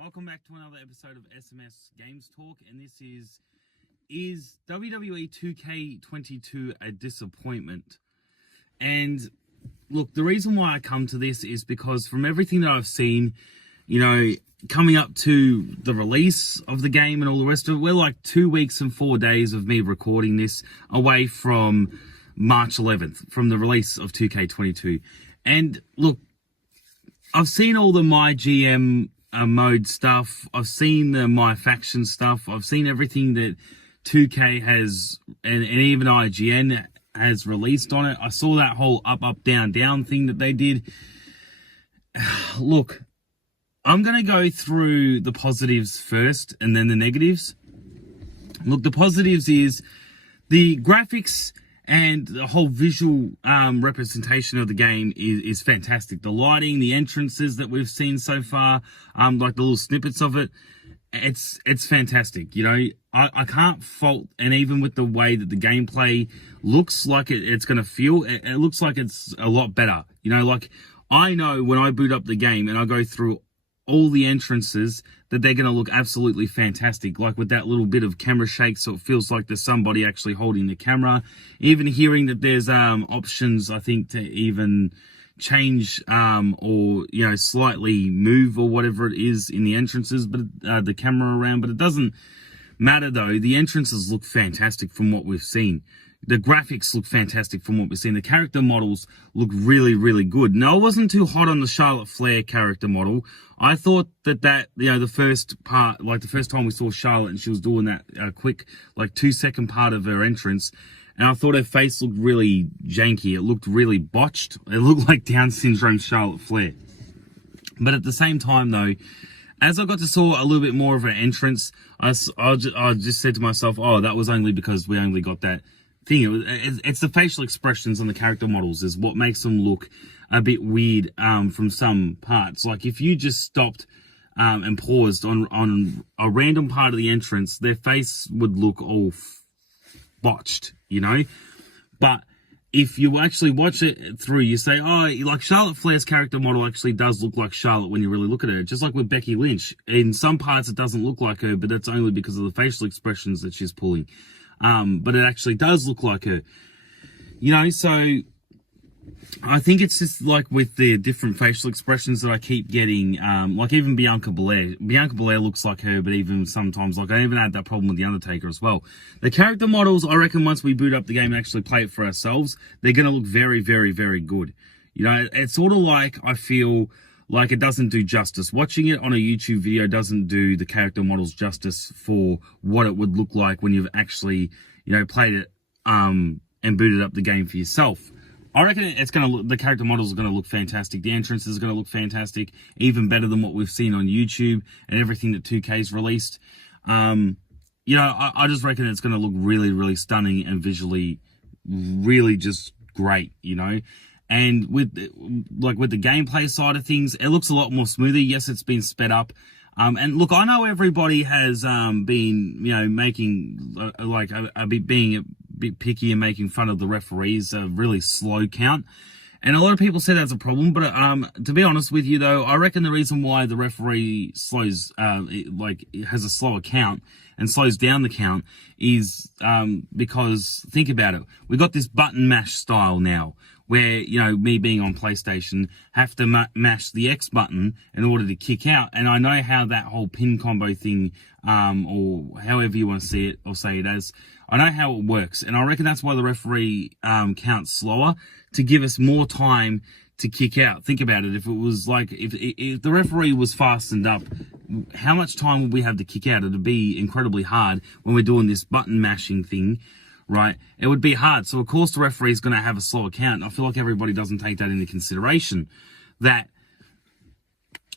Welcome back to another episode of SMS Games Talk, and this is WWE 2K22 a disappointment? And look, the reason why I come to this is because from everything that I've seen, coming up to the release of the game and all the rest of it, we're like 2 weeks and 4 days of me recording this away from March 11th, from the release of 2K22. And look, I've seen all the My GM mode stuff. I've seen the My Faction stuff. I've seen everything that 2K has, and even IGN has released on it. I saw that whole up, down, down thing that they did. Look, I'm going to go through the positives first and then the negatives. Look, the positives is the graphics and the whole visual representation of the game is fantastic. The lighting, the entrances that we've seen so far, like the little snippets of it, it's fantastic. I can't fault, and even with the way that the gameplay looks like it's going to feel, it looks like it's a lot better. Like I know when I boot up the game and I go through all the entrances that they're going to look absolutely fantastic, like with that little bit of camera shake, so it feels like there's somebody actually holding the camera. Even hearing that there's options, I think, to even change or slightly move or whatever it is in the entrances, but the camera around. But it doesn't matter though. The entrances look fantastic from what we've seen. The graphics look fantastic from what we've seen. The character models look really, really good. Now, I wasn't too hot on the Charlotte Flair character model. I thought that the first part, like the first time we saw Charlotte and she was doing that quick, like 2-second part of her entrance, and I thought her face looked really janky. It looked really botched. It looked like Down syndrome Charlotte Flair. But at the same time, though, as I got to saw a little bit more of her entrance, I just said to myself, oh, that was only because we only got that thing. It's the facial expressions on the character models is what makes them look a bit weird from some parts. Like if you just stopped and paused on a random part of the entrance, their face would look all botched, But if you actually watch it through, you say, oh, like Charlotte Flair's character model actually does look like Charlotte when you really look at her. Just like with Becky Lynch. In some parts it doesn't look like her, but that's only because of the facial expressions that she's pulling. But it actually does look like her. So I think it's just like with the different facial expressions that I keep getting, like even Bianca Belair. Bianca Belair looks like her, but even sometimes, like I even had that problem with The Undertaker as well. The character models, I reckon once we boot up the game and actually play it for ourselves, they're going to look very, very, very good. It's sort of like, I feel like it doesn't do justice. Watching it on a YouTube video doesn't do the character models justice for what it would look like when you've actually, played it, and booted up the game for yourself. I reckon the character models are going to look fantastic. The entrances are going to look fantastic, even better than what we've seen on YouTube and everything that 2K's released. I just reckon it's going to look really, really stunning and visually really just great, And with the gameplay side of things, it looks a lot more smoother. Yes, it's been sped up. And look, I know everybody has been, making being a bit picky and making fun of the referees, a really slow count. And a lot of people say that's a problem. But to be honest with you, though, I reckon the reason why the referee slows, has a slower count and slows down the count is because, think about it, we got this button mash style now, where, me being on PlayStation, have to mash the X button in order to kick out. And I know how that whole pin combo thing, or however you want to see it or say it as, I know how it works. And I reckon that's why the referee counts slower, to give us more time to kick out. Think about it. If it was like, if the referee was fastened up, how much time would we have to kick out? It'd be incredibly hard when we're doing this button mashing thing. Right, it would be hard. So, of course, the referee is going to have a slower count. I feel like everybody doesn't take that into consideration, that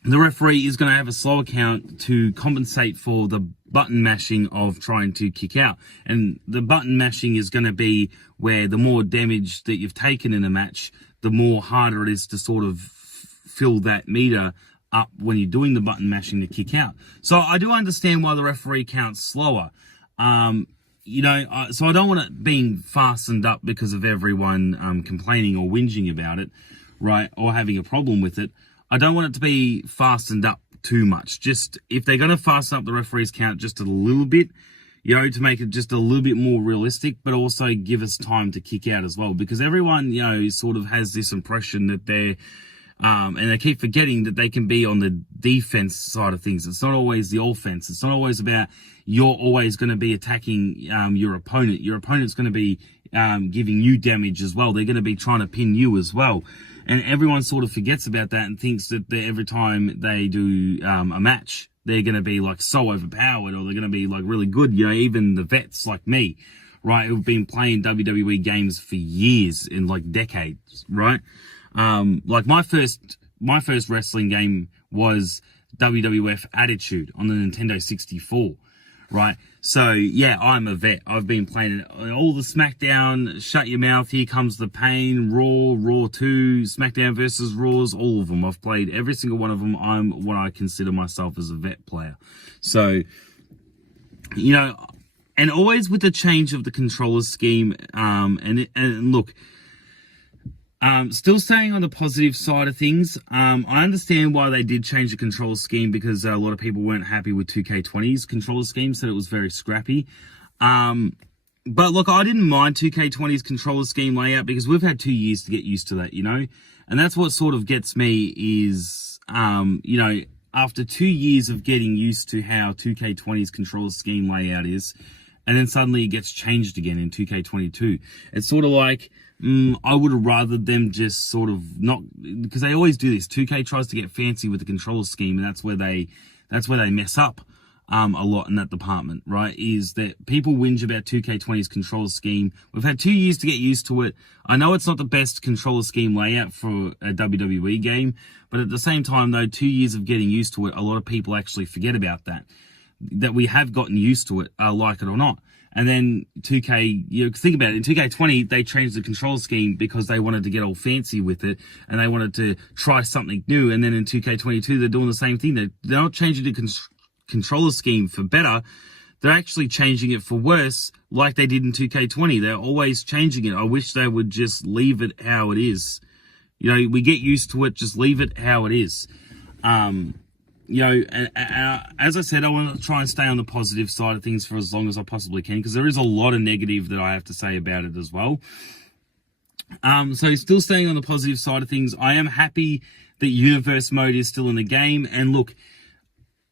the referee is going to have a slower count to compensate for the button mashing of trying to kick out. And the button mashing is going to be where the more damage that you've taken in a match, the more harder it is to sort of fill that meter up when you're doing the button mashing to kick out. So I do understand why the referee counts slower. So I don't want it being fastened up because of everyone complaining or whinging about it, right, or having a problem with it. I don't want it to be fastened up too much. Just if they're going to fasten up the referees count just a little bit, you know, to make it just a little bit more realistic, but also give us time to kick out as well, because everyone, you know, sort of has this impression that they're and they keep forgetting that they can be on the defense side of things. It's not always the offense. It's not always about you're always going to be attacking your opponent. Your opponent's going to be giving you damage as well. They're going to be trying to pin you as well. And everyone sort of forgets about that and thinks that every time they do a match, they're going to be like so overpowered, or they're going to be like really good. You know, even the vets like me, right, who've been playing WWE games for years, in like decades, right? Like my first wrestling game was WWF Attitude on the Nintendo 64, right? So yeah, I'm a vet. I've been playing all the SmackDown, Shut Your Mouth, Here Comes the Pain, Raw 2, SmackDown versus Raws, all of them. I've played every single one of them. I'm what I consider myself as a vet player. So, you know, and always with the change of the controller scheme, and look, still staying on the positive side of things, I understand why they did change the control scheme, because a lot of people weren't happy with 2K20's controller scheme, said it was very scrappy. But look, I didn't mind 2K20's controller scheme layout, because we've had 2 years to get used to that, you know? And that's what sort of gets me is, you know, after 2 years of getting used to how 2K20's controller scheme layout is, and then suddenly it gets changed again in 2K22. It's sort of like, I would have rather them just sort of not, because they always do this. 2K tries to get fancy with the control scheme, and that's where they mess up a lot in that department, right? Is that people whinge about 2K20's control scheme. We've had 2 years to get used to it. I know it's not the best controller scheme layout for a WWE game, but at the same time, though, 2 years of getting used to it, a lot of people actually forget about that we have gotten used to it, like it or not. And then 2K, you know, think about it, in 2K20, they changed the control scheme because they wanted to get all fancy with it, and they wanted to try something new. And then in 2K22, they're doing the same thing. They're not changing the controller scheme for better. They're actually changing it for worse, like they did in 2K20. They're always changing it. I wish they would just leave it how it is. You know, we get used to it, just leave it how it is. You know, and as I said, I want to try and stay on the positive side of things for as long as I possibly can, because there is a lot of negative that I have to say about it as well. So still staying on the positive side of things, I am happy that Universe Mode is still in the game. And look,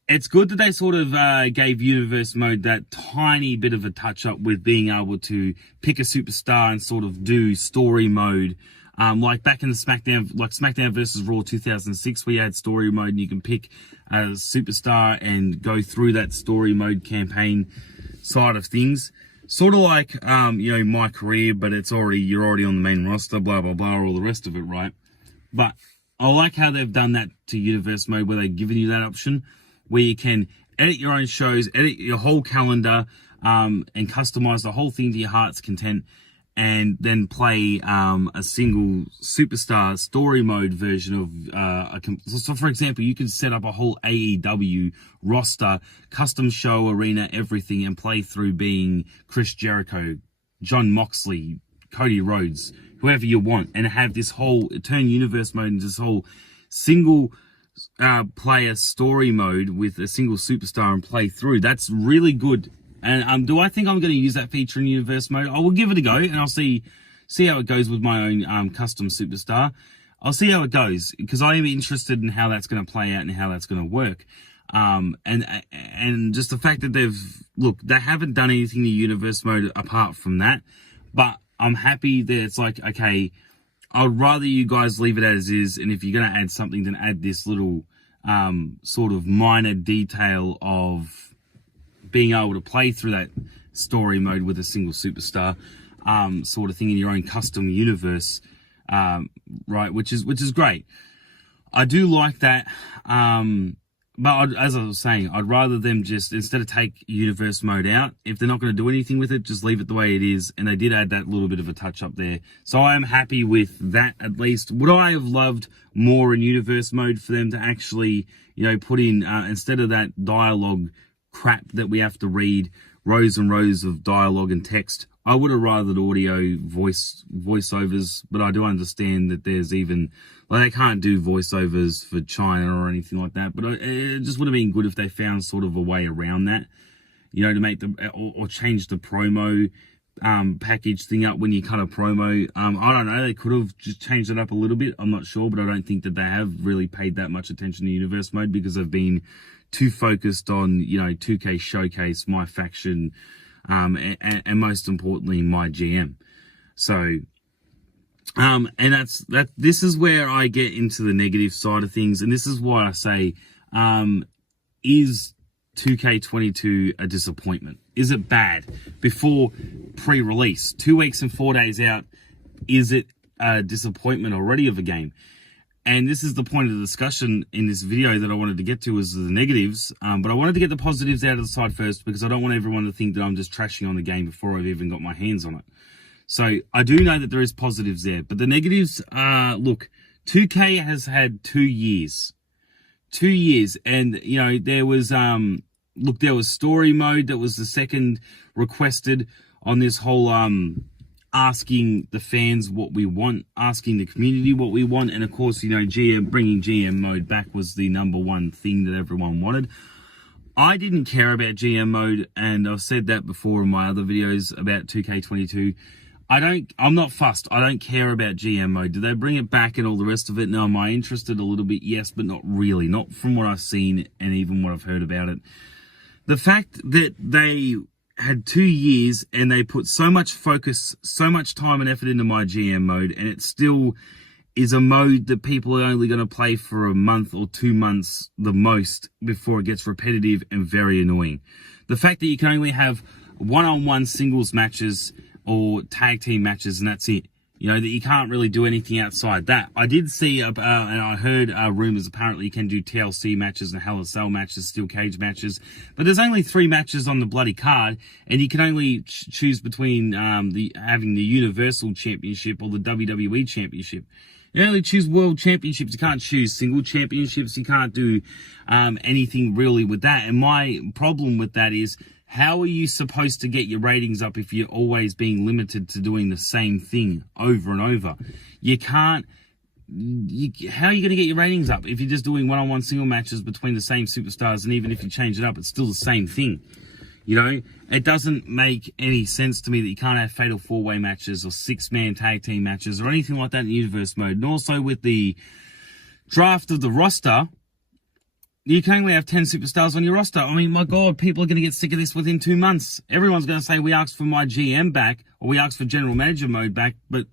it's good that they sort of gave Universe Mode that tiny bit of a touch-up with being able to pick a superstar and sort of do story mode. Like back in the SmackDown versus Raw 2006, we had story mode, and you can pick a superstar and go through that story mode campaign side of things. Sort of like, you know, My Career, but you're already on the main roster, blah, blah, blah, all the rest of it, right? But I like how they've done that to Universe Mode, where they've given you that option, where you can edit your own shows, edit your whole calendar, and customize the whole thing to your heart's content, and then play a single superstar story mode version of so for example, you can set up a whole AEW roster, custom show, arena, everything, and play through being Chris Jericho, John Moxley, Cody Rhodes, whoever you want, and have this whole turn Universe Mode into this whole single player story mode with a single superstar and play through. That's really good. And do I think I'm going to use that feature in Universe Mode? I will give it a go, and I'll see how it goes with my own custom superstar. I'll see how it goes, because I am interested in how that's going to play out and how that's going to work. And just the fact that they haven't done anything to Universe Mode apart from that, but I'm happy that it's like, okay, I'd rather you guys leave it as is, and if you're going to add something, then add this little sort of minor detail of being able to play through that story mode with a single superstar, sort of thing in your own custom universe, right? Which is great. I do like that. But as I was saying, I'd rather them just, instead of take Universe Mode out, if they're not going to do anything with it, just leave it the way it is. And they did add that little bit of a touch up there. So I am happy with that, at least. Would I have loved more in Universe Mode for them to actually, you know, put in, instead of that dialogue crap that we have to read, rows and rows of dialogue and text, I would have rathered audio voiceovers, but I do understand that there's even Like, they can't do voiceovers for China or anything like that, but it just would have been good if they found sort of a way around that, you know, to make the, or change the promo package thing up when you cut a promo. I don't know, they could have just changed it up a little bit. I'm not sure, but I don't think that they have really paid that much attention to universe mode, because they've been too focused on, you know, 2K Showcase, my faction, and most importantly, my GM. So, and this is where I get into the negative side of things, and this is why I say, is 2K22 a disappointment? Is it bad? Before pre-release, 2 weeks and 4 days out, is it a disappointment already of a game? And this is the point of the discussion in this video that I wanted to get to, is the negatives. But I wanted to get the positives out of the side first, because I don't want everyone to think that I'm just trashing on the game before I've even got my hands on it. So I do know that there is positives there, but the negatives are, look, 2K has had 2 years. 2 years, and, you know, there was, look, there was story mode that was the second requested on this whole, asking the fans what we want, asking the community what we want, and of course, you know, bringing GM mode back was the #1 thing that everyone wanted. I didn't care about GM mode, and I've said that before in my other videos about 2K22. I'm not fussed. I don't care about GM mode. Do they bring it back and all the rest of it? No. Am I interested a little bit? Yes, but not really. Not from what I've seen and even what I've heard about it. The fact that they had 2 years and they put so much focus, so much time and effort into my GM mode, and it still is a mode that people are only going to play for a month or 2 months the most before it gets repetitive and very annoying. The fact that you can only have one-on-one singles matches or tag team matches, and that's it. You know, that you can't really do anything outside that. I did see, and I heard rumors, apparently you can do TLC matches and Hell in a Cell matches, steel cage matches, but there's only 3 matches on the bloody card, and you can only choose between having the Universal Championship or the WWE Championship. You only choose World Championships. You can't choose single championships. You can't do anything really with that. And my problem with that is, how are you supposed to get your ratings up if you're always being limited to doing the same thing over and over? You can't. How are you going to get your ratings up if you're just doing one-on-one single matches between the same superstars, and even if you change it up, it's still the same thing? You know, it doesn't make any sense to me that you can't have fatal 4-way matches or 6-man tag team matches or anything like that in universe mode. And also with the draft of the roster, you can only have 10 superstars on your roster. I mean, my God, people are going to get sick of this within 2 months. Everyone's going to say, we asked for my GM back, or we asked for general manager mode back, but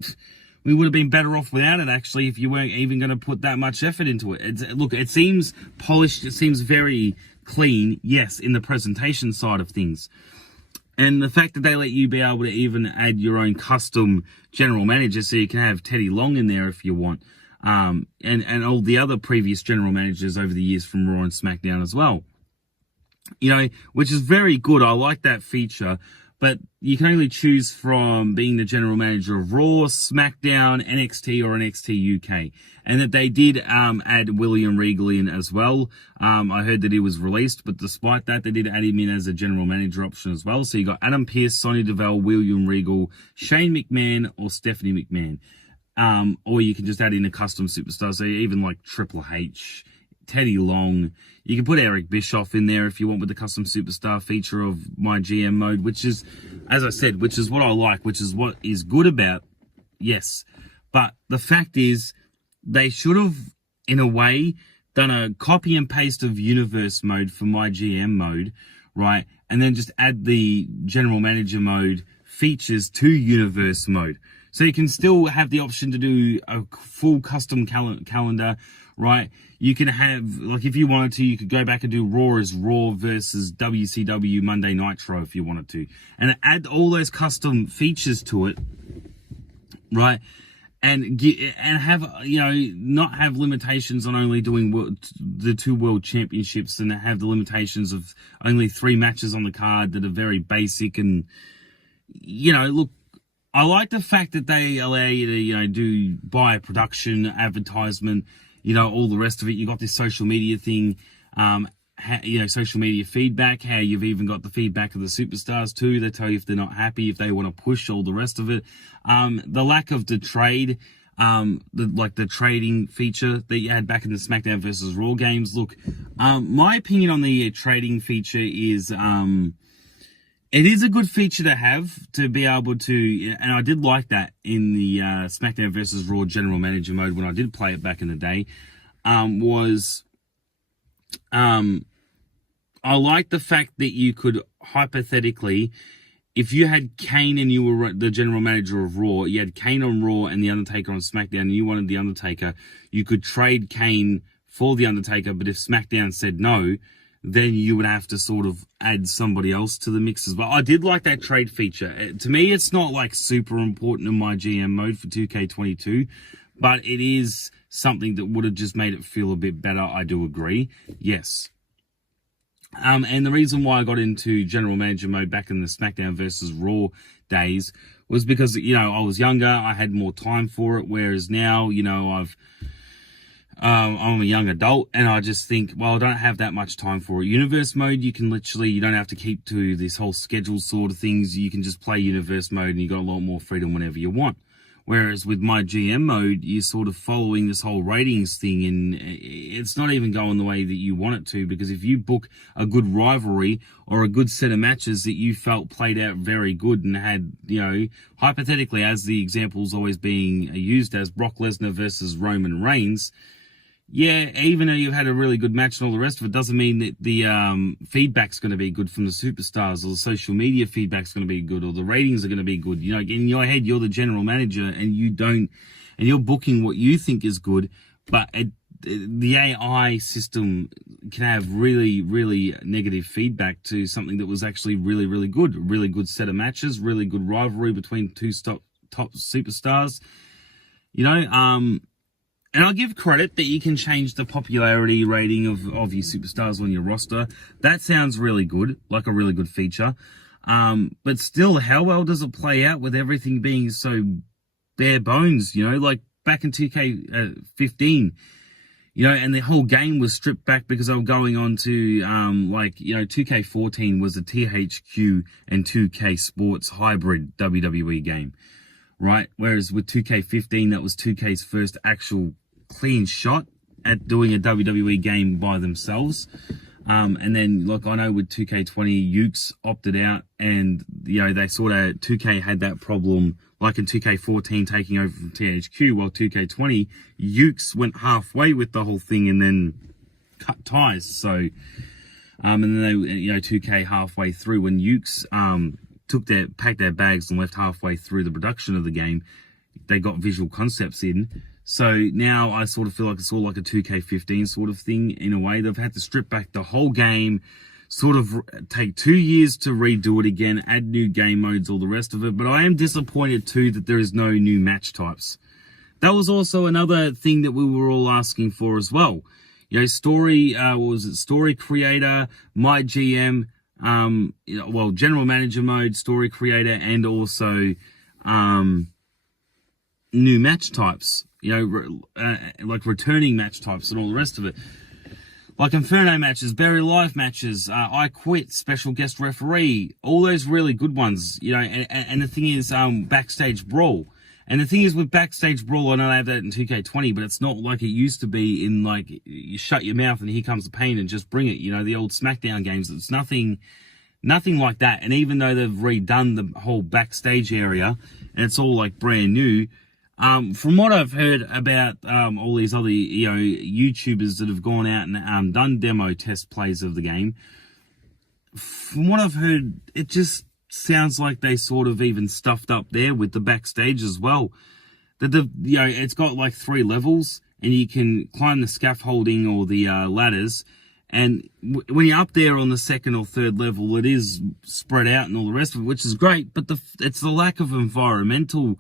we would have been better off without it, actually, if you weren't even going to put that much effort into it. Look, it seems polished. It seems very clean, yes, in the presentation side of things. And the fact that they let you be able to even add your own custom general manager, so you can have Teddy Long in there if you want. And all the other previous general managers over the years from Raw and SmackDown as well. You know, which is very good. I like that feature. But you can only choose from being the general manager of Raw, SmackDown, NXT, or NXT UK. And that they did add William Regal in as well. I heard that he was released, but despite that, they did add him in as a general manager option as well. So you got Adam Pearce, Sonya Deville, William Regal, Shane McMahon, or Stephanie McMahon. Or you can just add in a custom superstar. So even like Triple H, Teddy Long. You can put Eric Bischoff in there if you want with the custom superstar feature of my GM mode, which is, as I said, which is what I like, which is what is good about, yes. But the fact is, they should have, in a way, done a copy and paste of universe mode for my GM mode, right? And then just add the general manager mode features to universe mode. So you can still have the option to do a full custom calendar, right? You can have, like, if you wanted to, you could go back and do Raw as Raw versus WCW Monday Nitro if you wanted to. And add all those custom features to it, right? And have, you know, not have limitations on only doing the 2 world championships, and have the limitations of only 3 matches on the card that are very basic. And, you know, look, I like the fact that they allow you to, you know, do buy production, advertisement, you know, all the rest of it. You got this social media thing, you know, social media feedback, how you've even got the feedback of the superstars too. They tell you if they're not happy, if they want to push, all the rest of it. The lack of the trade, the trading feature that you had back in the SmackDown versus Raw games. Look, my opinion on the trading feature is, it is a good feature to have, to be able to, and I did like that in the SmackDown versus Raw General Manager mode when I did play it back in the day. I like the fact that you could hypothetically, if you had Kane and you were the general manager of Raw, you had Kane on Raw and the Undertaker on SmackDown, and you wanted the Undertaker, you could trade Kane for the Undertaker, but if SmackDown said no, then you would have to sort of add somebody else to the mix as well. I did like that trade feature. To me, it's not like super important in my GM mode for 2K22, but it is something that would have just made it feel a bit better. I do agree. Yes. And the reason why I got into general manager mode back in the SmackDown versus Raw days was because, I was younger, I had more time for it, whereas now, I'm a young adult, and I just think, well, I don't have that much time for it. Universe mode, you don't have to keep to this whole schedule sort of things. You can just play universe mode and you got a lot more freedom whenever you want. Whereas with my GM mode, you're sort of following this whole ratings thing, and it's not even going the way that you want it to, because if you book a good rivalry or a good set of matches that you felt played out very good and had, hypothetically, as the example's always being used as, Brock Lesnar versus Roman Reigns, yeah, even though you've had a really good match and all the rest of it, doesn't mean that the feedback's going to be good from the superstars, or the social media feedback's going to be good, or the ratings are going to be good. In your head, you're the general manager, and you're booking what you think is good, but the AI system can have really, really negative feedback to something that was actually really, really good. A really good set of matches, really good rivalry between two top superstars. And I'll give credit that you can change the popularity rating of your superstars on your roster. That sounds really good, like a really good feature. But still, how well does it play out with everything being so bare bones, like back in 2K15, and the whole game was stripped back because they were going on to, 2K14 was a THQ and 2K Sports hybrid WWE game. Right, whereas with 2K15, that was 2K's first actual clean shot at doing a WWE game by themselves. And then, I know with 2K20, Ukes opted out, and, they sort of, 2K had that problem, like in 2K14 taking over from THQ, while 2K20, Ukes went halfway with the whole thing and then cut ties. So, and then they, 2K halfway through, when Ukes, packed their bags and left halfway through the production of the game, they got visual concepts in. So now I sort of feel like it's all like a 2K15 sort of thing in a way. They've had to strip back the whole game, sort of take 2 years to redo it again, add new game modes, all the rest of it. But I am disappointed too that there is no new match types. That was also another thing that we were all asking for as well. Story creator, my GM, general manager mode, story creator, and also new match types, like returning match types and all the rest of it. Like Inferno matches, Bury Live matches, I Quit, special guest referee, all those really good ones, and the thing is, backstage brawl. And the thing is with backstage brawl, I know they have that in 2K20, but it's not like it used to be in, you shut your mouth and here comes the pain and just bring it, the old SmackDown games. It's nothing like that. And even though they've redone the whole backstage area and it's all brand new, from what I've heard about all these other YouTubers that have gone out and done demo test plays of the game, from what I've heard, it just sounds like they sort of even stuffed up there with the backstage as well. That it's got 3 levels, and you can climb the scaffolding or the ladders. And when you're up there on the 2nd or 3rd level, it is spread out and all the rest of it, which is great. But it's the lack of environmental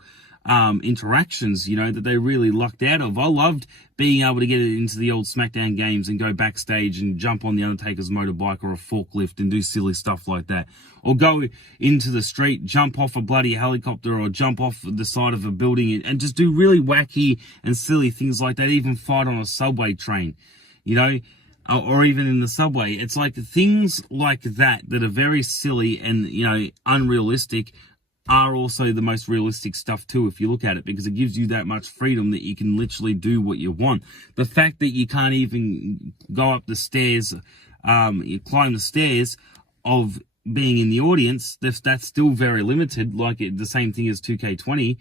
interactions, that they really lucked out of. I loved being able to get into the old SmackDown games and go backstage and jump on the Undertaker's motorbike or a forklift and do silly stuff like that. Or go into the street, jump off a bloody helicopter, or jump off the side of a building and just do really wacky and silly things like that. Even fight on a subway train, or even in the subway. It's like things like that are very silly and, unrealistic are also the most realistic stuff too, if you look at it, because it gives you that much freedom that you can literally do what you want. The fact that you can't even go up the stairs, you climb the stairs of being in the audience, that's still very limited, like the same thing as 2K20,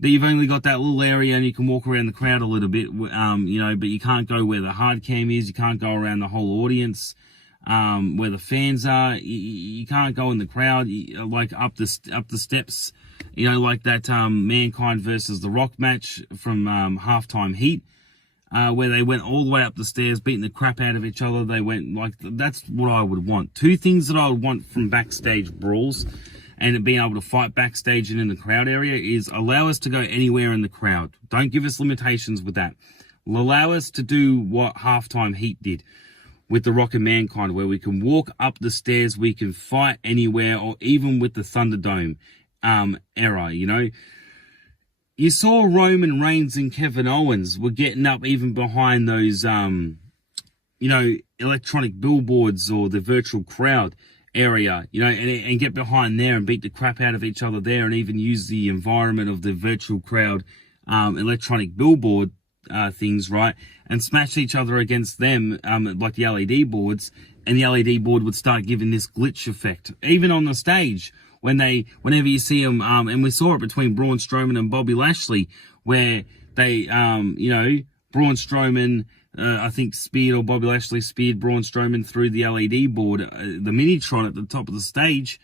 that you've only got that little area and you can walk around the crowd a little bit, you know, but you can't go where the hard cam is, you can't go around the whole audience, where the fans are, you can't go in the crowd, like up the steps, you know, like that Mankind versus The Rock match from Halftime Heat, where they went all the way up the stairs, beating the crap out of each other. They went like, that's what I would want. Two things that I would want from backstage brawls and being able to fight backstage and in the crowd area is allow us to go anywhere in the crowd. Don't give us limitations with that. Allow us to do what Halftime Heat did with The Rock and Mankind, where we can walk up the stairs, we can fight anywhere, or even with the Thunderdome era, you know. You saw Roman Reigns and Kevin Owens were getting up even behind those, you know, electronic billboards or the virtual crowd area, you know, and get behind there and beat the crap out of each other there, and even use the environment of the virtual crowd electronic billboard things, right, and smash each other against them, like the LED boards, and the LED board would start giving this glitch effect, even on the stage, whenever you see them, and we saw it between Braun Strowman and Bobby Lashley, where they, you know, Braun Strowman, I think speared, or Bobby Lashley speared Braun Strowman through the LED board, the Minitron at the top of the stage,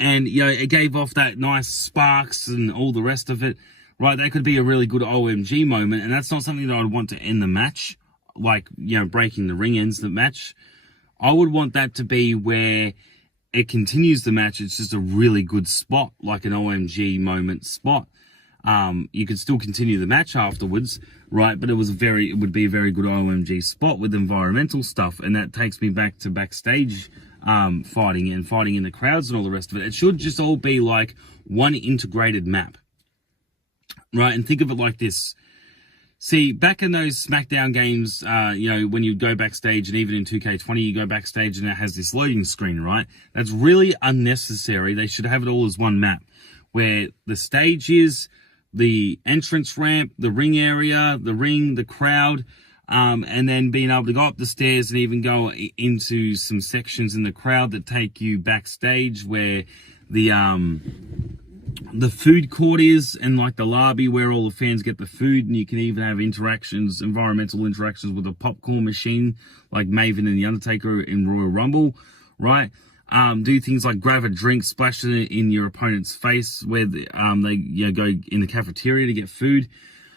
and, you know, it gave off that nice sparks and all the rest of it, right? That could be a really good OMG moment, and that's not something that I'd want to end the match, like, you know, breaking the ring ends the match. I would want that to be where it continues the match. It's just a really good spot, like an OMG moment spot. You could still continue the match afterwards, right? But it would be a very good OMG spot with environmental stuff. And that takes me back to backstage, fighting in the crowds and all the rest of it. It should just all be like one integrated map, right? And think of it like this. See, back in those SmackDown games, you know, when you go backstage, and even in 2K20, you go backstage and it has this loading screen, right? That's really unnecessary. They should have it all as one map, where the stage is, the entrance ramp, the ring area, the ring, the crowd, and then being able to go up the stairs and even go into some sections in the crowd that take you backstage, where the food court is, and like the lobby where all the fans get the food, and you can even have interactions, environmental interactions with a popcorn machine, like Maven and The Undertaker in Royal Rumble, right? Do things like grab a drink, splash it in your opponent's face, where they, you know, go in the cafeteria to get food,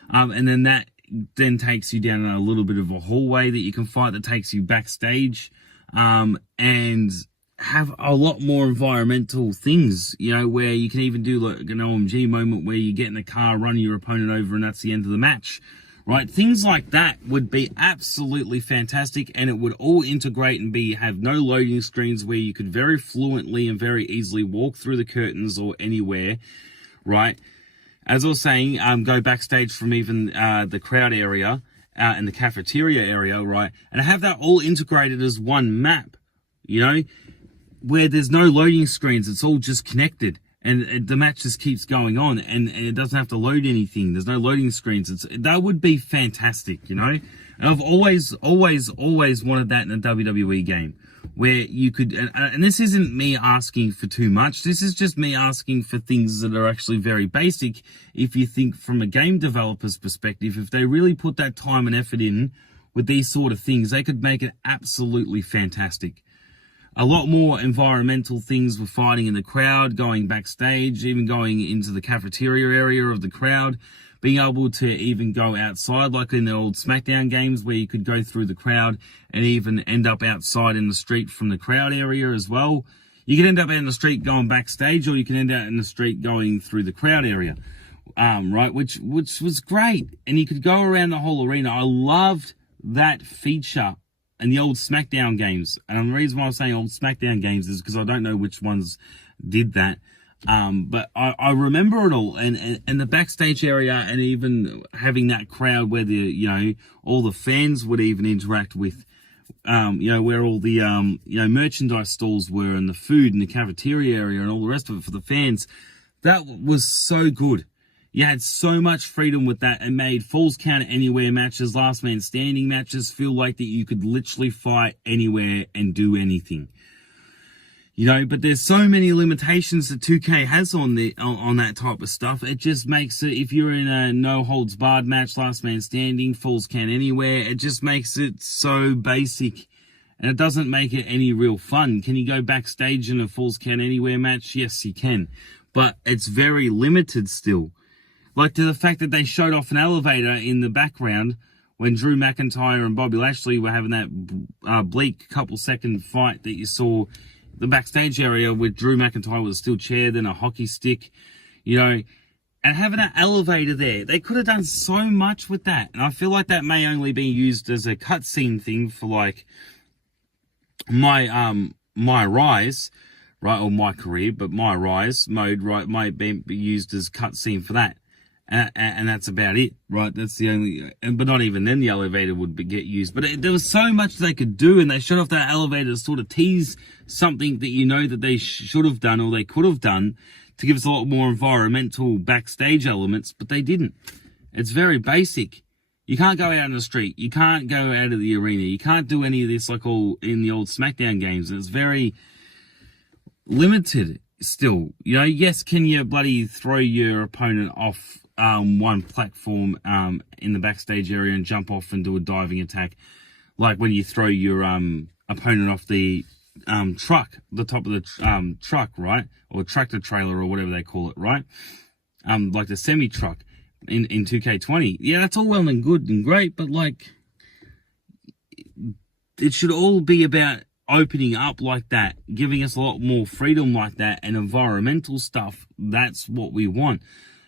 and then that then takes you down a little bit of a hallway that you can fight that takes you backstage, and have a lot more environmental things, you know, where you can even do like an OMG moment where you get in the car, run your opponent over, and that's the end of the match, right? Things like that would be absolutely fantastic, and it would all integrate and have no loading screens, where you could very fluently and very easily walk through the curtains or anywhere, right? As I was saying, go backstage from even the crowd area and the cafeteria area, right? And have that all integrated as one map, you know, where there's no loading screens. It's all just connected, and the match just keeps going on, and it doesn't have to load anything. There's no loading screens. That would be fantastic, you know. And I've always wanted that in a WWE game, where you could, and this isn't me asking for too much. This is just me asking for things that are actually very basic. If you think from a game developer's perspective, if they really put that time and effort in with these sort of things, they could make it absolutely fantastic. A lot more environmental things with fighting in the crowd, going backstage, even going into the cafeteria area of the crowd, being able to even go outside, like in the old SmackDown games, where you could go through the crowd and even end up outside in the street from the crowd area as well. You can end up out in the street going backstage, or you can end up in the street going through the crowd area, right? Which was great. And you could go around the whole arena. I loved that feature in the old SmackDown games. And the reason why I'm saying old SmackDown games is because I don't know which ones did that. But I remember it all, and the backstage area, and even having that crowd where the, you know, all the fans would even interact with you know, where all the, you know, merchandise stalls were and the food and the cafeteria area and all the rest of it for the fans. That was so good. You had so much freedom with that and made Falls Count Anywhere matches, last man standing matches feel like that you could literally fight anywhere and do anything. You know, but there's so many limitations that 2K has on that type of stuff. It just makes it, if you're in a no holds barred match, last man standing, Falls Count Anywhere, it just makes it so basic. And it doesn't make it any real fun. Can you go backstage in a Falls Count Anywhere match? Yes, you can. But it's very limited still. Like to the fact that they showed off an elevator in the background when Drew McIntyre and Bobby Lashley were having that bleak couple-second fight that you saw the backstage area with Drew McIntyre with a steel chair, then a hockey stick, you know, and having an elevator there. They could have done so much with that. And I feel like that may only be used as a cutscene thing for like my rise, right, or my career, but my rise mode, right, might be used as cutscene for that. And that's about it, right? That's the only, but not even then the elevator would get used. But there was so much they could do, and they shut off that elevator to sort of tease something that you know that they should have done or they could have done to give us a lot more environmental backstage elements, but they didn't. It's very basic. You can't go out in the street. You can't go out of the arena. You can't do any of this like all in the old SmackDown games. It's very limited still. You know, yes, can you bloody throw your opponent off one platform in the backstage area and jump off and do a diving attack, like when you throw your opponent off the truck, the top of the truck, right, or tractor trailer or whatever they call it, right, like the semi truck in 2K20. Yeah, that's all well and good and great, but like it should all be about opening up like that, giving us a lot more freedom like that, and environmental stuff. That's what we want.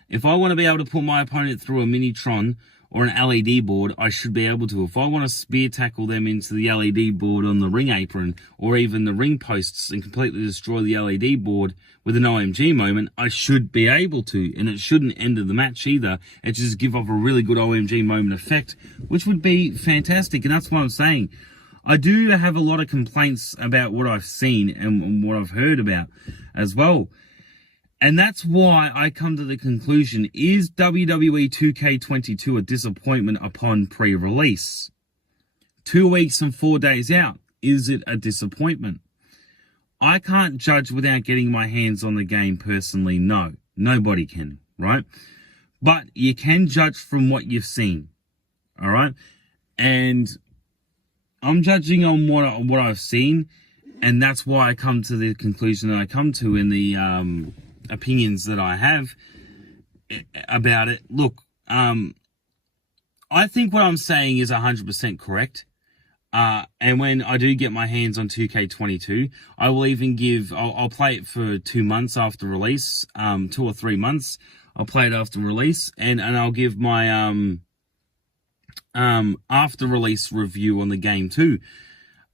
If I want to be able to put my opponent through a Minitron or an LED board, I should be able to. If I want to spear tackle them into the LED board on the ring apron or even the ring posts and completely destroy the LED board with an OMG moment, I should be able to. And it shouldn't end of the match either. It just give off a really good OMG moment effect, which would be fantastic. And that's what I'm saying. I do have a lot of complaints about what I've seen and what I've heard about as well. And that's why I come to the conclusion, is WWE 2K22 a disappointment upon pre-release? 2 weeks and 4 days out, is it a disappointment? I can't judge without getting my hands on the game personally, no. Nobody can, right? But you can judge from what you've seen, all right? And I'm judging on what I've seen, and that's why I come to the conclusion that I come to in the opinions that I have about it. Look, I think what I'm saying is 100% correct. And when I do get my hands on 2K22, I will even I'll play it for 2 months after release, 2 or 3 months. I'll play it after release, and I'll give my after release review on the game too,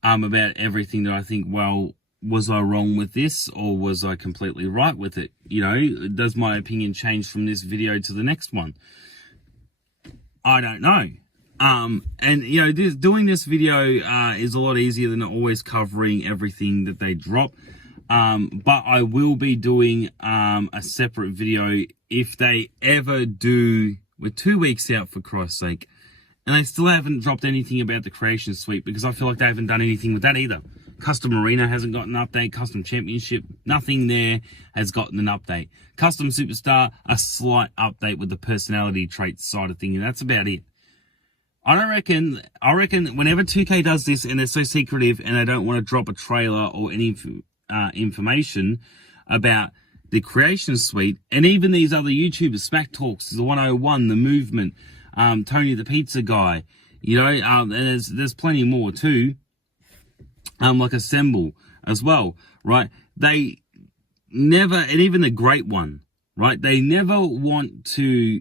about everything that I think, well, was I wrong with this or was I completely right with it? You know, does my opinion change from this video to the next one? I don't know. And you know, doing this video is a lot easier than always covering everything that they drop. But I will be doing a separate video if they ever do. We're 2 weeks out, for Christ's sake. And they still haven't dropped anything about the Creation Suite, because I feel like they haven't done anything with that either. Custom Arena hasn't gotten an update. Custom Championship, nothing there has gotten an update. Custom Superstar, a slight update with the personality traits side of thing, and that's about it. I reckon whenever 2K does this and they're so secretive and they don't want to drop a trailer or any information about the Creation Suite, and even these other YouTubers, Smack Talks, the 101, The Movement, Tony the Pizza Guy, you know, and there's plenty more too, like Assemble as well, right? They never, and even the Great One, right? They never want to,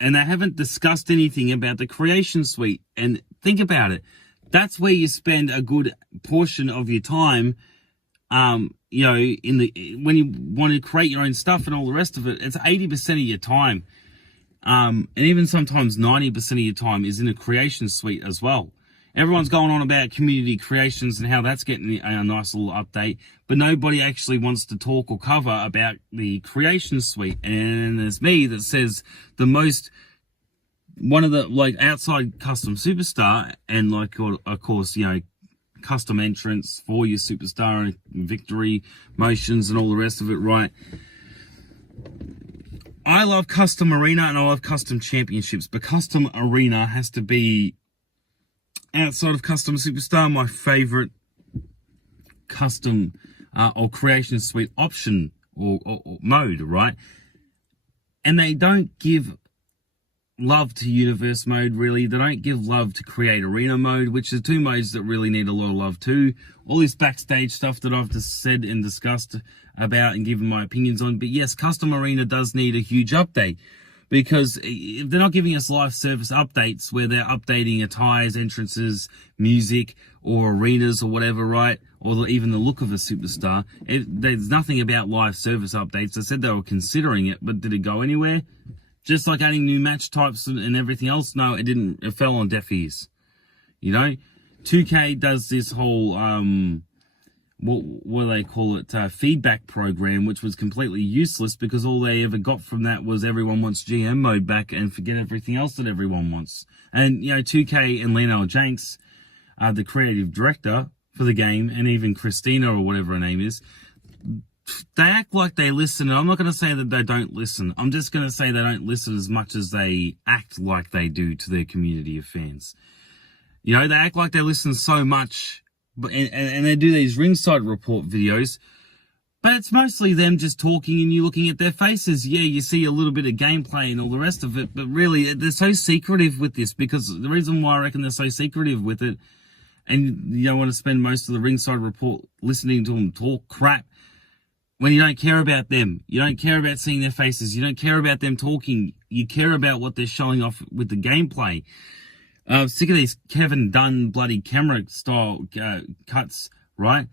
and they haven't discussed anything about the Creation Suite. And think about it, that's where you spend a good portion of your time, you know, when you want to create your own stuff and all the rest of it. It's 80% of your time. And even sometimes 90% of your time is in a Creation Suite as well. Everyone's going on about community creations and how that's getting a nice little update, but nobody actually wants to talk or cover about the creation suite. And there's me that says one of the, like, outside custom superstar and, like, of course, you know, custom entrance for your superstar and victory motions and all the rest of it, right? I love custom arena and I love custom championships, but custom arena has to be, outside of custom superstar, my favorite custom or creation suite option or mode, right? And they don't give love to universe mode, really. They don't give love to create arena mode, which are two modes that really need a lot of love too. All this backstage stuff that I've just said and discussed about and given my opinions on. But yes, custom arena does need a huge update, because if they're not giving us live service updates where they're updating attires, entrances, music, or arenas or whatever, right? Or even the look of a superstar. There's nothing about live service updates. They said they were considering it, but did it go anywhere? Just like adding new match types and everything else, no, it didn't. It fell on deaf ears. You know, 2K does this whole what do they call it, feedback program, which was completely useless, because all they ever got from that was everyone wants GM mode back and forget everything else that everyone wants. And you know, 2K and Lionel Jenks, the creative director for the game, and even Christina or whatever her name is, they act like they listen. And I'm not going to say that they don't listen. I'm just going to say they don't listen as much as they act like they do to their community of fans. You know, they act like they listen so much, but and they do these ringside report videos, but it's mostly them just talking and you looking at their faces. Yeah, you see a little bit of gameplay and all the rest of it, but really, they're so secretive with this, because the reason why I reckon they're so secretive with it, and you don't want to spend most of the ringside report listening to them talk crap, when you don't care about them. You don't care about seeing their faces. You don't care about them talking. You care about what they're showing off with the gameplay. Sick of these Kevin Dunn bloody camera style cuts, right?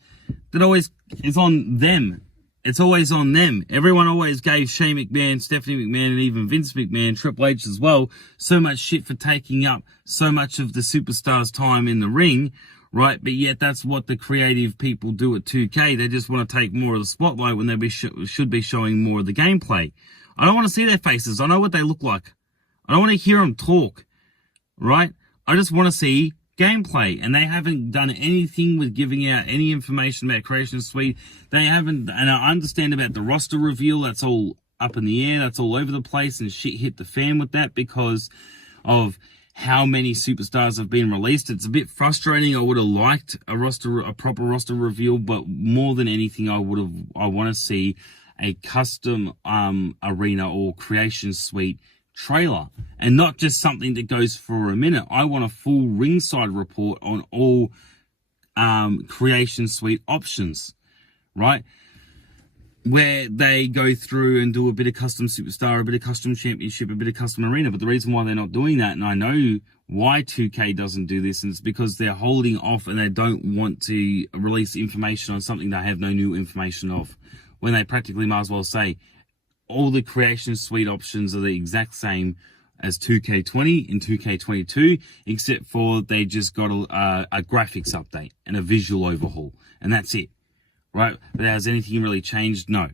That always is on them. It's always on them. Everyone always gave Shane McMahon, Stephanie McMahon, and even Vince McMahon, Triple H as well, so much shit for taking up so much of the superstar's time in the ring, right? But yet that's what the creative people do at 2K. They just want to take more of the spotlight when they should be showing more of the gameplay. I don't want to see their faces. I know what they look like. I don't want to hear them talk, right? I just want to see gameplay. And they haven't done anything with giving out any information about Creation Suite. They haven't, and I understand about the roster reveal. That's all up in the air. That's all over the place, and shit hit the fan with that because of how many superstars have been released. It's a bit frustrating. I would have liked a proper roster reveal, but more than anything, I want to see a custom arena or Creation Suite trailer, and not just something that goes for a minute. I want a full ringside report on all Creation Suite options, right? Where they go through and do a bit of custom superstar, a bit of custom championship, a bit of custom arena. But the reason why they're not doing that, and I know why 2K doesn't do this, and it's because they're holding off and they don't want to release information on something they have no new information of, when they practically might as well say all the Creation Suite options are the exact same as 2K20 and 2K22, except for they just got a graphics update and a visual overhaul, and that's it. Right? But has anything really changed? No.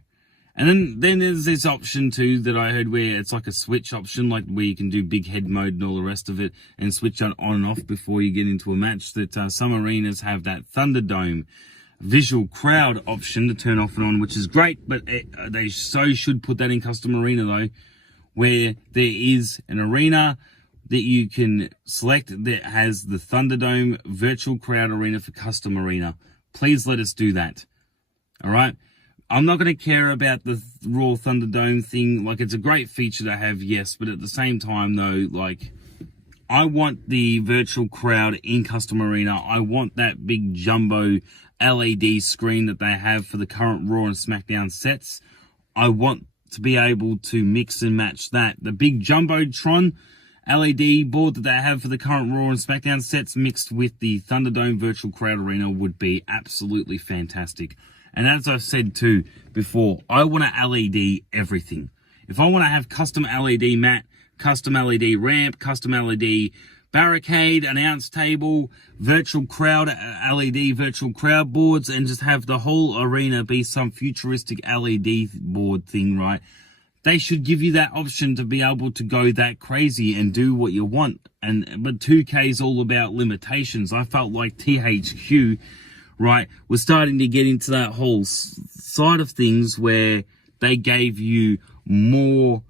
And then there's this option too that I heard where it's like a switch option, like where you can do big head mode and all the rest of it and switch on and off before you get into a match, that some arenas have that Thunderdome visual crowd option to turn off and on, which is great, but they should put that in custom arena though, where there is an arena that you can select that has the Thunderdome virtual crowd arena for custom arena. Please let us do that. All right, I'm not going to care about the Raw Thunderdome thing. Like, it's a great feature to have, yes, but at the same time, though, like, I want the virtual crowd in custom arena. I want that big jumbo LED screen that they have for the current Raw and SmackDown sets. I want to be able to mix and match that. The big Jumbotron LED board that they have for the current Raw and SmackDown sets mixed with the Thunderdome virtual crowd arena would be absolutely fantastic. And as I've said too before, I want to LED everything. If I want to have custom LED mat, custom LED ramp, custom LED barricade, announce table, virtual crowd, LED virtual crowd boards, and just have the whole arena be some futuristic LED board thing, right? They should give you that option to be able to go that crazy and do what you want. But 2K is all about limitations. I felt like THQ, right, was starting to get into that whole side of things where they gave you more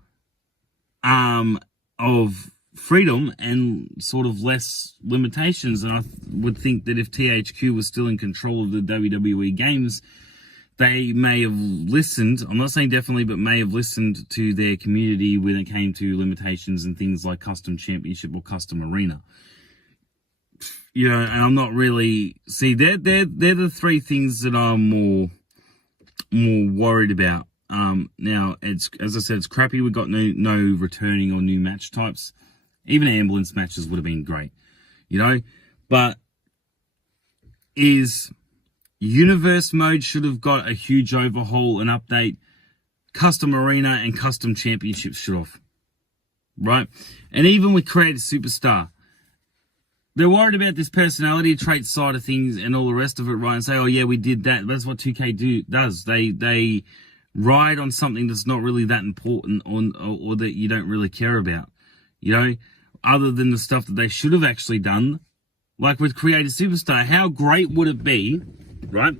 of freedom and sort of less limitations. And I would think that if THQ was still in control of the WWE games, they may have listened, I'm not saying definitely, but may have listened to their community when it came to limitations and things like custom championship or custom arena. You know, and I'm not really, see, they're the three things that I'm more worried about. Now, it's, as I said, it's crappy. We got no returning or new match types. Even ambulance matches would have been great, you know, but Universe mode should have got a huge overhaul and update. Custom arena and custom championships should have, right? And even with Creative Superstar, they're worried about this personality trait side of things and all the rest of it, right? And say, oh yeah, we did that. That's what 2K does. They ride on something that's not really that important or that you don't really care about, you know, other than the stuff that they should have actually done. Like with Creative Superstar, how great would it be, right?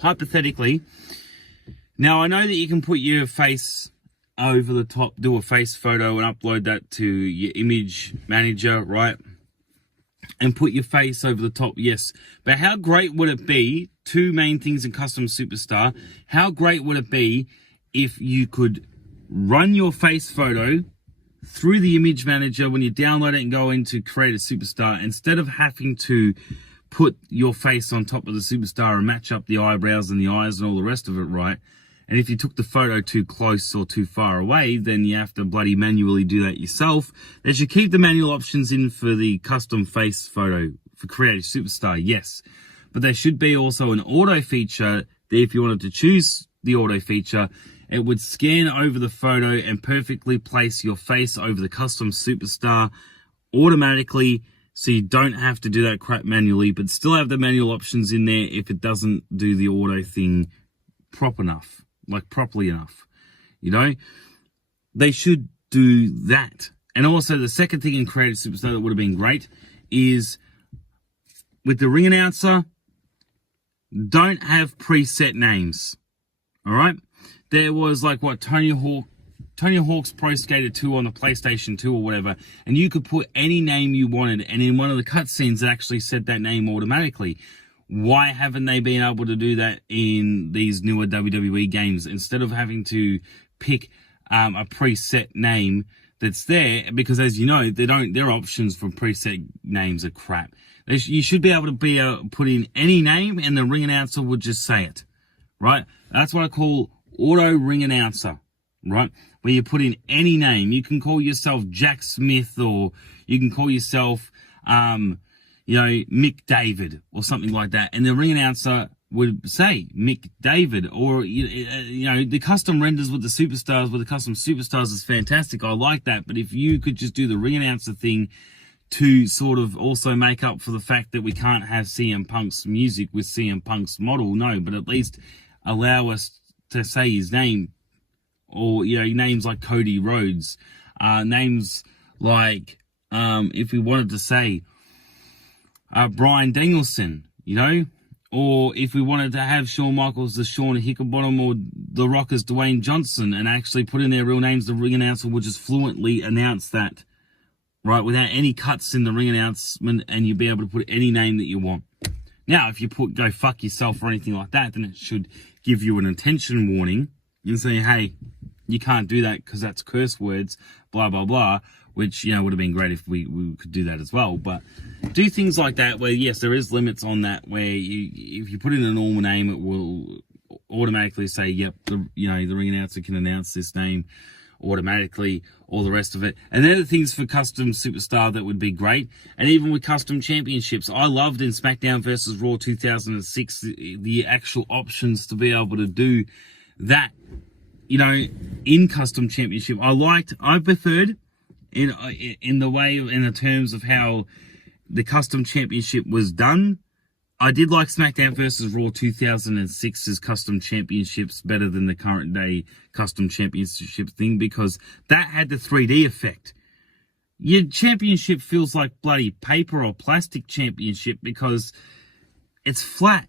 Hypothetically, now I know that you can put your face over the top, do a face photo and upload that to your image manager, right? And put your face over the top, yes. But how great would it be, two main things in Custom Superstar, how great would it be if you could run your face photo through the image manager when you download it and go into Creative Superstar, instead of having to put your face on top of the superstar and match up the eyebrows and the eyes and all the rest of it, right? And if you took the photo too close or too far away, then you have to bloody manually do that yourself. They should keep the manual options in for the custom face photo for Creative Superstar, yes. But there should be also an auto feature that if you wanted to choose the auto feature, it would scan over the photo and perfectly place your face over the custom superstar automatically, so you don't have to do that crap manually, but still have the manual options in there if it doesn't do the auto thing properly enough. You know, they should do that. And also the second thing in Creative Superstar that would have been great is with the ring announcer, don't have preset names. All right. There was like what, Tony Hawk's Pro Skater 2 on the PlayStation 2 or whatever, and you could put any name you wanted, and in one of the cutscenes it actually said that name automatically. Why haven't they been able to do that in these newer WWE games instead of having to pick a preset name that's there? Because as you know, their options for preset names are crap. You should be able to put in any name and the ring announcer would just say it, right? That's what I call auto ring announcer, right? Where you put in any name. You can call yourself Jack Smith, or you can call yourself, you know, Mick David or something like that. And the ring announcer would say Mick David, or, you know, the custom renders with the superstars, with the custom superstars is fantastic. I like that. But if you could just do the ring announcer thing to sort of also make up for the fact that we can't have CM Punk's music with CM Punk's model, no, but at least allow us to say his name, or, you know, names like Cody Rhodes, names like, if we wanted to say, Bryan Danielson, you know, or if we wanted to have Shawn Michaels as Shawn Hickenbottom, or The Rock as Dwayne Johnson, and actually put in their real names, the ring announcer would just fluently announce that, right, without any cuts in the ring announcement, and you'd be able to put any name that you want. Now, if you go fuck yourself or anything like that, then it should give you an attention warning and say, hey, you can't do that because that's curse words, blah, blah, blah, which, you know, would have been great if we could do that as well. But do things like that where, yes, there is limits on that, where if you put in a normal name, it will automatically say, yep, the ring announcer can announce this name automatically, all the rest of it. And they're the things for custom superstar that would be great. And even with custom championships, I loved in SmackDown versus Raw 2006 the actual options to be able to do that, you know, in custom championship. I preferred in the terms of how the custom championship was done. I did like SmackDown vs. Raw 2006's custom championships better than the current day custom championship thing, because that had the 3D effect. Your championship feels like bloody paper or plastic championship because it's flat.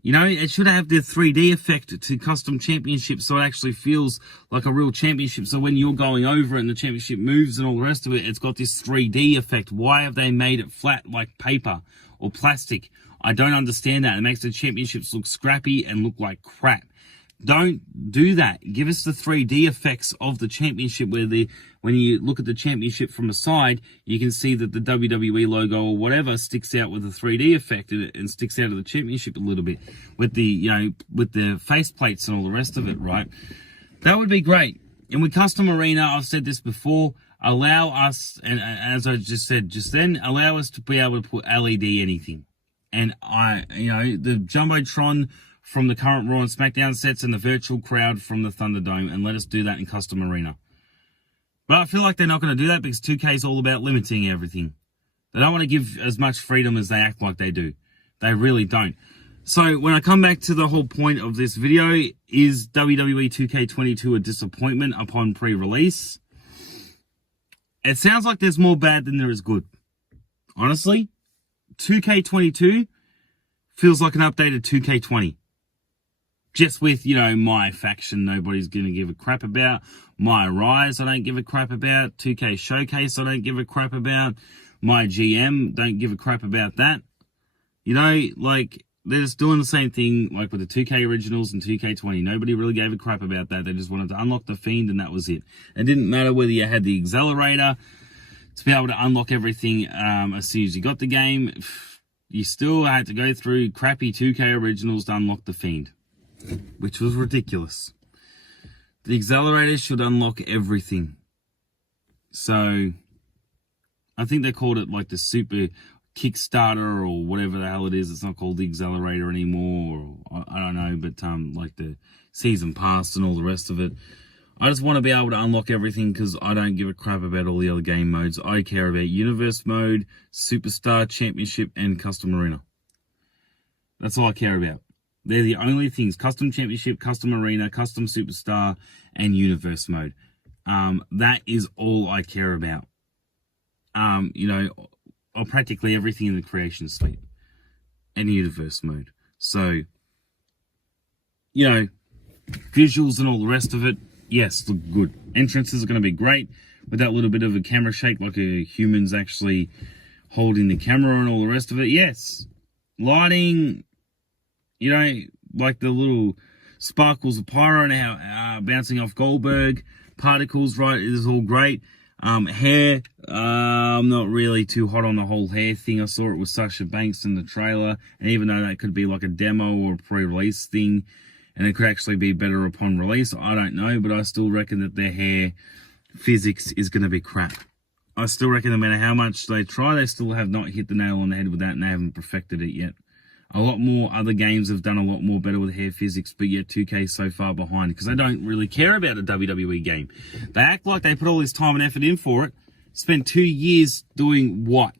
You know, it should have the 3D effect to custom championship, so it actually feels like a real championship. So when you're going over it and the championship moves and all the rest of it, it's got this 3D effect. Why have they made it flat like paper or plastic? I don't understand that. It makes the championships look scrappy and look like crap. Don't do that. Give us the 3D effects of the championship, where when you look at the championship from a side, you can see that the WWE logo or whatever sticks out with a 3D effect, and sticks out of the championship a little bit with the, you know, with the face plates and all the rest of it, right? That would be great. And with Custom Arena, I've said this before, allow us, and as I just said just then, allow us to be able to put LED anything. And the Jumbotron from the current Raw and SmackDown sets and the virtual crowd from the Thunderdome, and let us do that in Custom Arena. But I feel like they're not going to do that because 2K is all about limiting everything. They don't want to give as much freedom as they act like they do. They really don't. So when I come back to the whole point of this video, is WWE 2K22 a disappointment upon pre-release? It sounds like there's more bad than there is good. Honestly, 2K22 feels like an updated 2K20. Just with, you know, my faction nobody's going to give a crap about. My Rise I don't give a crap about. 2K Showcase I don't give a crap about. My GM don't give a crap about that. You know, like, they're just doing the same thing like with the 2K Originals and 2K20. Nobody really gave a crap about that. They just wanted to unlock the Fiend and that was it. It didn't matter whether you had the Accelerator to be able to unlock everything as soon as you got the game. You still had to go through crappy 2K Originals to unlock the Fiend, which was ridiculous. The Accelerator should unlock everything. So, I think they called it like the Super Kickstarter or whatever the hell it is. It's not called the Accelerator anymore. Or, I don't know, but like the Season Pass and all the rest of it. I just want to be able to unlock everything because I don't give a crap about all the other game modes. I care about Universe Mode, Superstar, Championship, and Custom Arena. That's all I care about. They're the only things. Custom Championship, Custom Arena, Custom Superstar, and Universe Mode. That is all I care about. You know, or practically everything in the Creation Suite. And Universe Mode. So, you know, visuals and all the rest of it, yes, look good. Entrances are going to be great with that little bit of a camera shake, like a human's actually holding the camera and all the rest of it. Yes. Lighting, you know, like the little sparkles of pyro and how bouncing off Goldberg particles, right? It is all great. Hair, I'm not really too hot on the whole hair thing. I saw it with Sasha Banks in the trailer, and even though that could be like a demo or a pre-release thing, and it could actually be better upon release, I don't know, but I still reckon that their hair physics is going to be crap. I still reckon no matter how much they try, they still have not hit the nail on the head with that, and they haven't perfected it yet. A lot more other games have done a lot more better with hair physics, but yet 2K is so far behind because they don't really care about a WWE game. They act like they put all this time and effort in for it, spent 2 years doing what?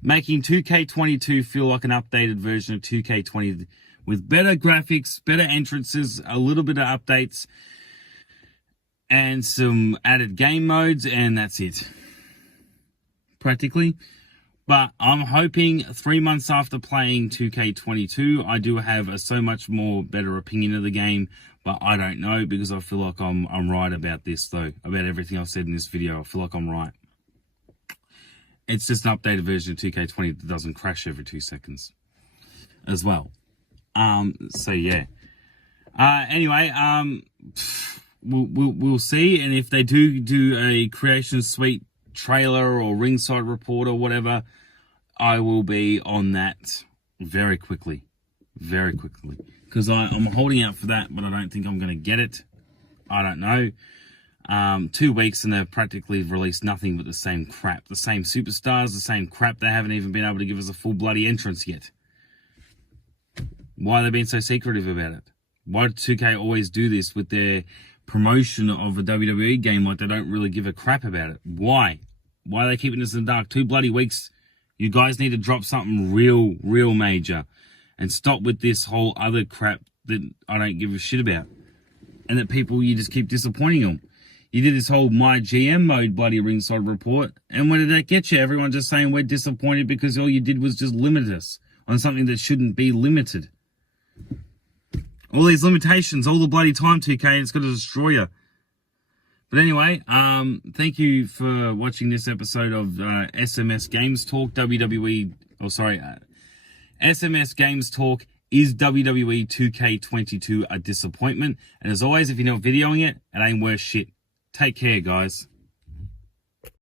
Making 2K22 feel like an updated version of 2K20 with better graphics, better entrances, a little bit of updates, and some added game modes, and that's it. Practically. But I'm hoping 3 months after playing 2K22, I do have a so much more better opinion of the game. But I don't know, because I feel like I'm right about this, though. About everything I've said in this video. I feel like I'm right. It's just an updated version of 2K20 that doesn't crash every 2 seconds as well. So yeah. Anyway, we'll see. And if they do a Creation Suite trailer or ringside report or whatever, I will be on that very quickly. Very quickly. Because I'm holding out for that, but I don't think I'm going to get it. I don't know. 2 weeks and they've practically released nothing but the same crap. The same superstars, the same crap. They haven't even been able to give us a full bloody entrance yet. Why are they being so secretive about it? Why do 2K always do this with their promotion of a WWE game like they don't really give a crap about it. Why? Why are they keeping us in the dark? 2 bloody weeks. You guys need to drop something real major. And stop with this whole other crap that I don't give a shit about. And that people, you just keep disappointing them. You did this whole My GM mode bloody ringside report. And where did that get you? Everyone just saying we're disappointed because all you did was just limit us on something that shouldn't be limited. All these limitations, all the bloody time, 2K, and it's going to destroy you. But anyway, thank you for watching this episode of SMS Games Talk. SMS Games Talk. Is WWE 2K22 a disappointment? And as always, if you're not videoing it, it ain't worth shit. Take care, guys.